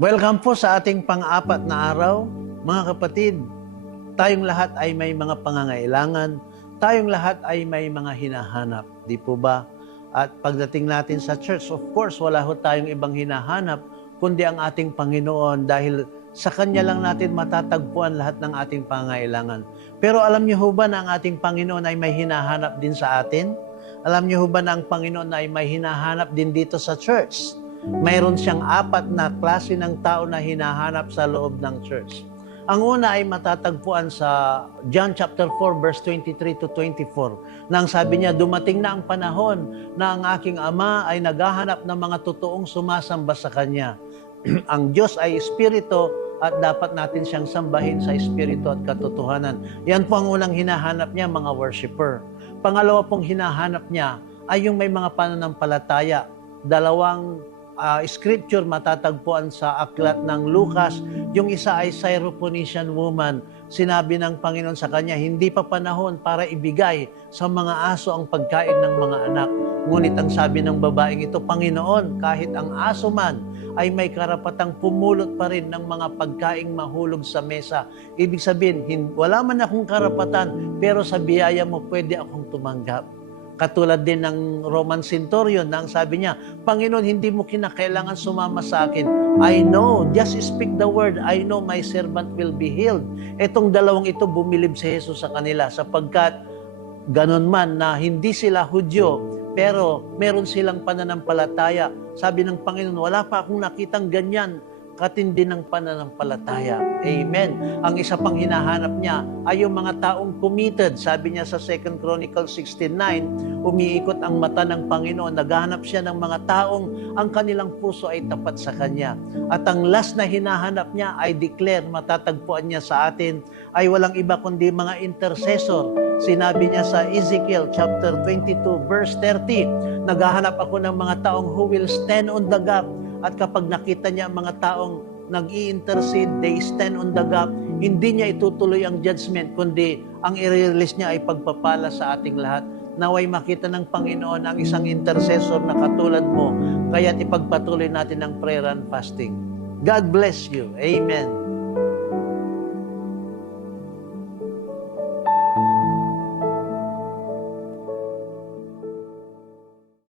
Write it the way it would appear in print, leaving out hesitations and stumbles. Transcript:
Welcome po sa ating pang-apat na araw. Mga kapatid, tayong lahat ay may mga pangangailangan, tayong lahat ay may mga hinahanap, di po ba? At pagdating natin sa church, of course, wala ho tayong ibang hinahanap, kundi ang ating Panginoon dahil sa Kanya lang natin matatagpuan lahat ng ating pangangailangan. Pero alam niyo ho ba na ang ating Panginoon ay may hinahanap din sa atin? Alam niyo ho ba na ang Panginoon ay may hinahanap din dito sa church? Mayroon siyang 4 na klase ng tao na hinahanap sa loob ng church. Ang una ay matatagpuan sa John chapter 4 verse 23 to 24. Nang sabi niya, dumating na ang panahon na ang aking Ama ay naghahanap ng mga totoong sumasamba sa Kanya. Ang Diyos ay Espiritu at dapat natin siyang sambahin sa Espiritu at katotohanan. Yan po ang unang hinahanap niya, mga worshiper. Pangalawa pong hinahanap niya ay yung may mga pananampalataya. Dalawang scripture matatagpuan sa aklat ng Lucas. Yung isa ay Syrophoenician woman. Sinabi ng Panginoon sa kanya, hindi pa panahon para ibigay sa mga aso ang pagkain ng mga anak. Ngunit ang sabi ng babaeng ito, Panginoon, kahit ang aso man ay may karapatang pumulot pa rin ng mga pagkaing mahulog sa mesa. Ibig sabihin, wala man akong karapatan, pero sa biyaya mo pwede akong tumanggap. Katulad din ng Roman centurion na ang sabi niya, Panginoon, hindi mo kinakailangan sumama sa akin. I know, just speak the word. I know my servant will be healed. Etong dalawang ito bumilib si Jesus sa kanila sapagkat ganun man na hindi sila Hudyo, pero meron silang pananampalataya. Sabi ng Panginoon, wala pa akong nakitang ganyan katindi ng pananampalataya. Amen. Ang isa pang hinahanap niya ay yung mga taong committed. Sabi niya sa 2 Chronicles 16:9, umiikot ang mata ng Panginoon. Naghahanap siya ng mga taong ang kanilang puso ay tapat sa Kanya. At ang last na hinahanap niya ay declare, matatagpuan niya sa atin, ay walang iba kundi mga intercessor. Sinabi niya sa Ezekiel chapter 22 verse 30, naghahanap ako ng mga taong who will stand on the gap. At kapag nakita niya ang mga taong nag-i-intercede, they stand on the gap, hindi niya itutuloy ang judgment, kundi ang i-release niya ay pagpapala sa ating lahat. Naway makita ng Panginoon ang isang intercessor na katulad mo, kaya't ipagpatuloy natin ang prayer and fasting. God bless you. Amen.